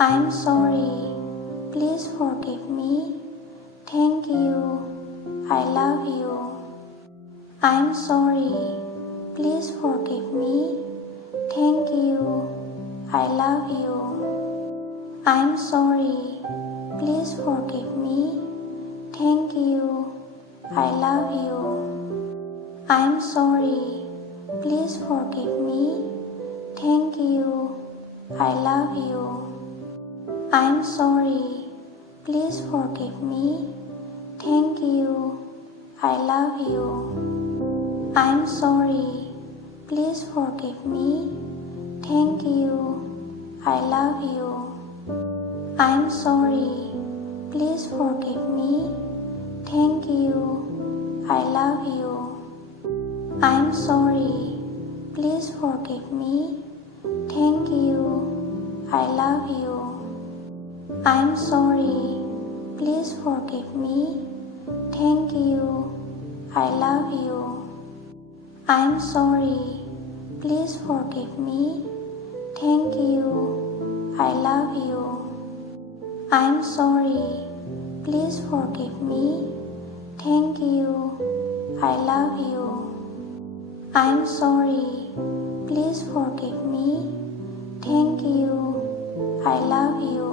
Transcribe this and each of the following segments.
I'm sorry. Please forgive me. Thank you. I love you. I'm sorry. Please forgive me. Thank you. I love you. I'm sorry. Please forgive me. Thank you. I love you. I'm sorry. Please forgive me. Thank you. I love you. I'm sorry. Please forgive me. Thank you. I love you. I'm sorry. Please forgive me. Thank you. I love you. I'm sorry. Please forgive me. Thank you. I love you. I'm sorry. Please forgive me. Thank you. I love you. I'm sorry. Please forgive me. Thank you. I love you. I'm sorry. Please forgive me. Thank you. I love you. I'm sorry. Please forgive me. Thank you. I love you. I'm sorry. Please forgive me. Thank you. I love you.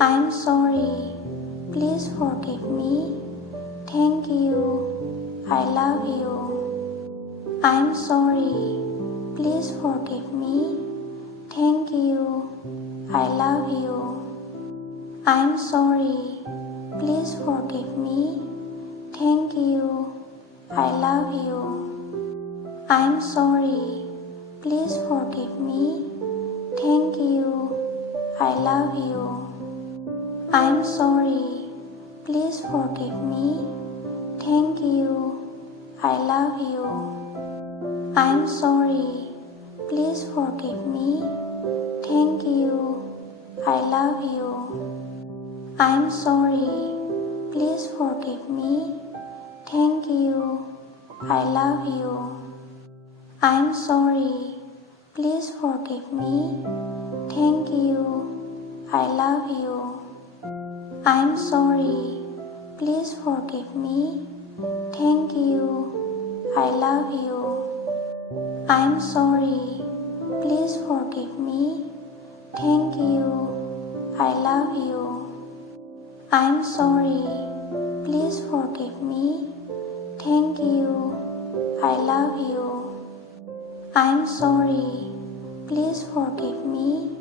I'm sorry. Please forgive me. Thank you. I love you. I'm sorry. Please forgive me. Thank you. I love you. I'm sorry. Please forgive me. Thank you. I love you. I'm sorry. Please forgive me. Thank you. I love you. I'm sorry. Please forgive me. Thank you. I love you. I'm sorry. Please forgive me. Thank you. I love you. I'm sorry. Please forgive me. Thank you. I love you. I'm sorry. Please forgive me. Thank you. I love you. I'm sorry. Please forgive me. Thank you. I love you. I'm sorry. Please forgive me. Thank you. I love you. I'm sorry. Please forgive me.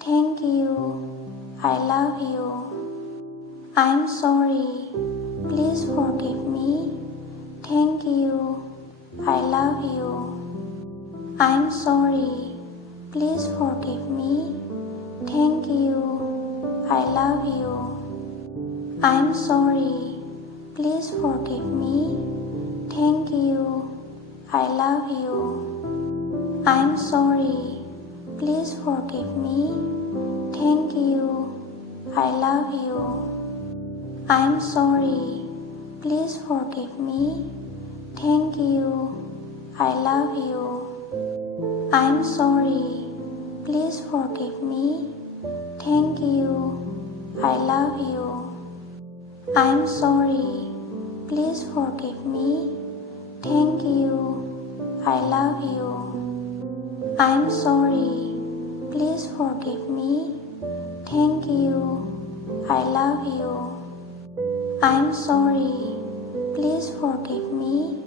Thank you. I love you. I'm sorry. Please forgive me. Thank you. I love you. I'm sorry. Please forgive me. Thank you. I love you. I'm sorry. Please forgive me. Thank you. I love you. I'm sorry. Please forgive me. Thank you. I love you. I'm sorry. Please forgive me. Thank you. I love you. I'm sorry. Please forgive me. Thank you. I love you. I'm sorry. Please forgive me. Thank you. I love you. I'm sorry. Please forgive me. Thank you. I love you. I'm sorry. Please forgive me. Thank you. I love you. I'm sorry. Please forgive me.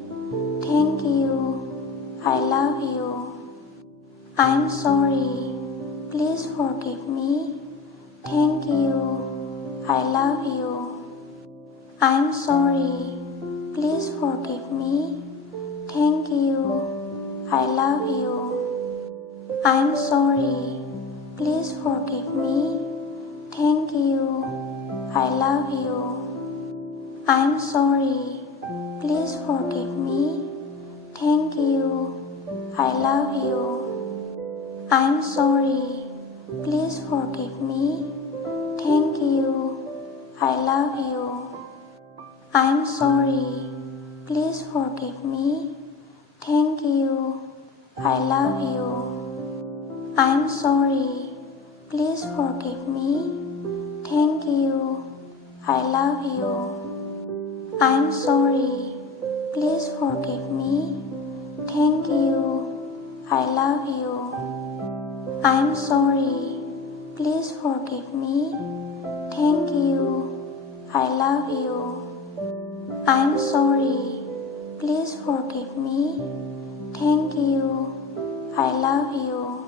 Thank you. I love you. I'm sorry. Please forgive me. Thank you. I love you. I'm sorry. Please forgive me. Thank you. I love you. I'm sorry. Please forgive me. Thank you. I love you. I'm sorry. Please forgive me. Thank you. I love you. I'm sorry. Please forgive me. Thank you. I love you. I'm sorry. Please forgive me. Thank you. I love you. I'm sorry. Please forgive me. Thank you. I love you. I'm sorry. Please forgive me. Thank you. I love you. I'm sorry. Please forgive me. Thank you. I love you. I'm sorry. Please forgive me. Thank you. I love you.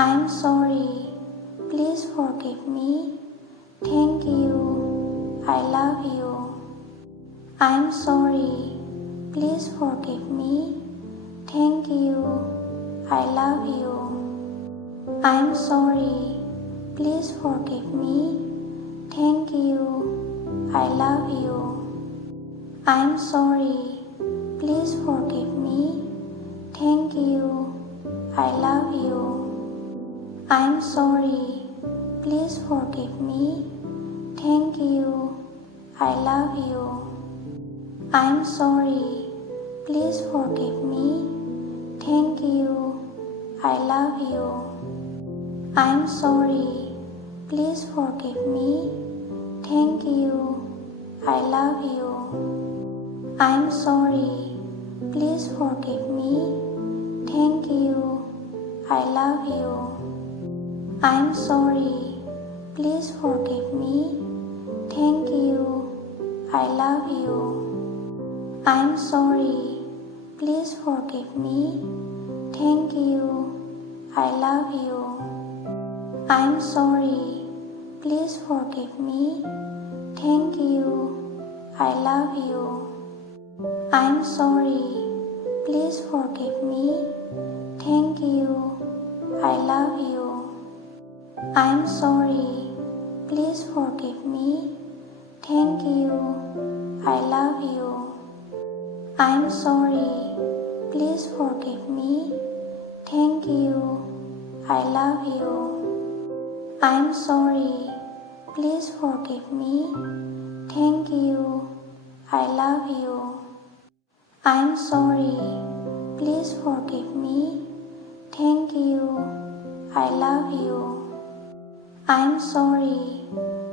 I'm sorry. Please forgive me. Thank you. I love you. I'm sorry. Please forgive me. Thank you. I love you. I'm sorry. Please forgive me. Thank you. I love you. I'm sorry. Please forgive me. Thank you. I love you. I'm sorry. Please forgive me. Thank you. I love you. I'm sorry. Please forgive me. Thank you. I love you. I'm sorry. Please forgive me. Thank you. I love you. I'm sorry. Please forgive me. Thank you. I love you. I'm sorry. Please forgive me. Thank you. I love you. I'm sorry. Please forgive me. Thank you. I love you. I'm sorry. Please forgive me. Thank you. I love you. I'm sorry. Please forgive me. Thank you. I love you. I'm sorry. Please forgive me. Thank you. I love you. I'm sorry. Please forgive me. Thank you. I love you. I'm sorry. Please forgive me. Thank you. I love you. I'm sorry.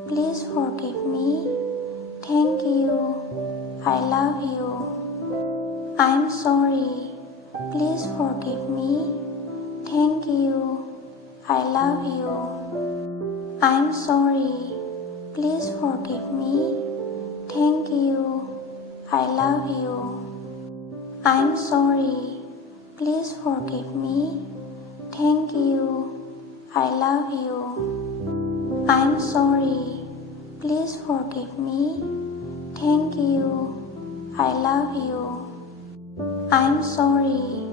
Please forgive me. Thank you. I love you. I'm sorry. Please forgive me. Thank you. I love you. I'm sorry. Please forgive me. Thank you. I love you. I'm sorry. Please forgive me. Thank you. I love you. I'm sorry. Please forgive me. Thank you. I love you. I'm sorry.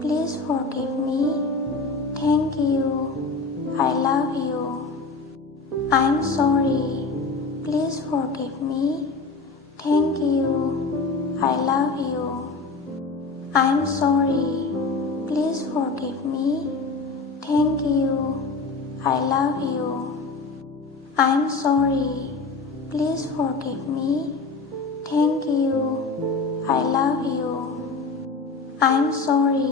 Please forgive me. Thank you. I love you. I'm sorry. Please forgive me. Thank you. I love you. I'm sorry. Please forgive me. Thank you. I love you. I'm sorry. Please forgive me. Thank you. I love you. I'm sorry.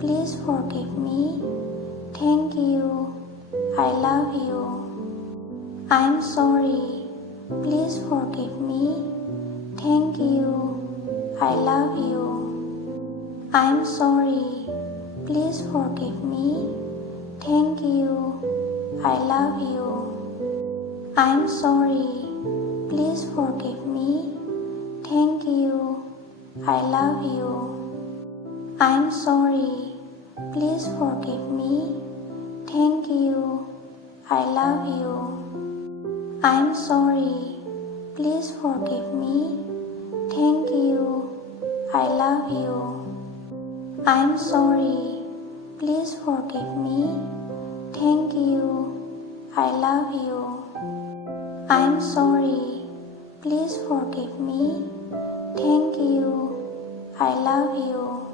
Please forgive me. Thank you. I love you. I'm sorry. Please forgive me. Thank you. I love you. I'm sorry. Please forgive me. Thank you. I love you. I'm sorry. Please forgive me. Thank you. I love you. I'm sorry. Please forgive me. Thank you. I love you. I'm sorry. Please forgive me. Thank you. I love you. I'm sorry. Please forgive me. Thank you. I love you. I'm sorry. Please forgive me. Thank you. I love you. I'm sorry. Please forgive me. Thank you. I love you.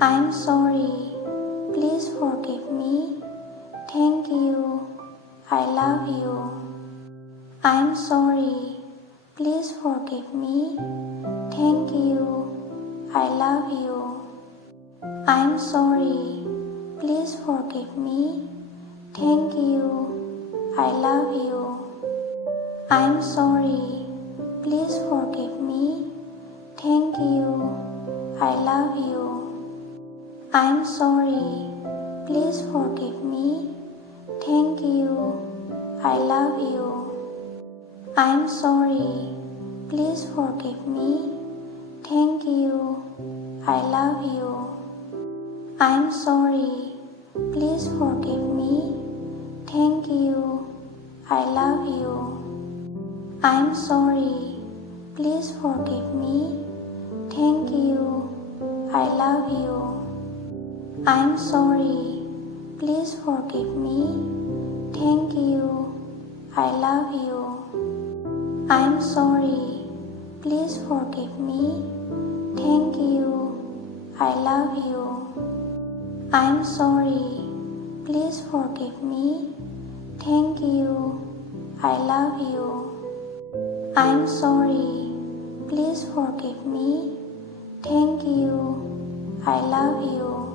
I'm sorry. Please forgive me. Thank you. I love you. I'm sorry. Please forgive me. Thank you. I love you. I'm sorry. Please forgive me. Thank you. I love you. I'm sorry. Please forgive me. Thank you. I love you. I'm sorry. Please forgive me. Thank you. I love you. I'm sorry. Please forgive me. Thank you. I love you. I'm sorry. Please forgive me. Thank you. I love you. I'm sorry. Please forgive me. Thank you. I love you. I'm sorry. Please forgive me. Thank you. I love you. I'm sorry. Please forgive me. Thank you. I love you. I'm sorry. Please forgive me. Thank you. I love you. I'm sorry. Please forgive me. Thank you. I love you.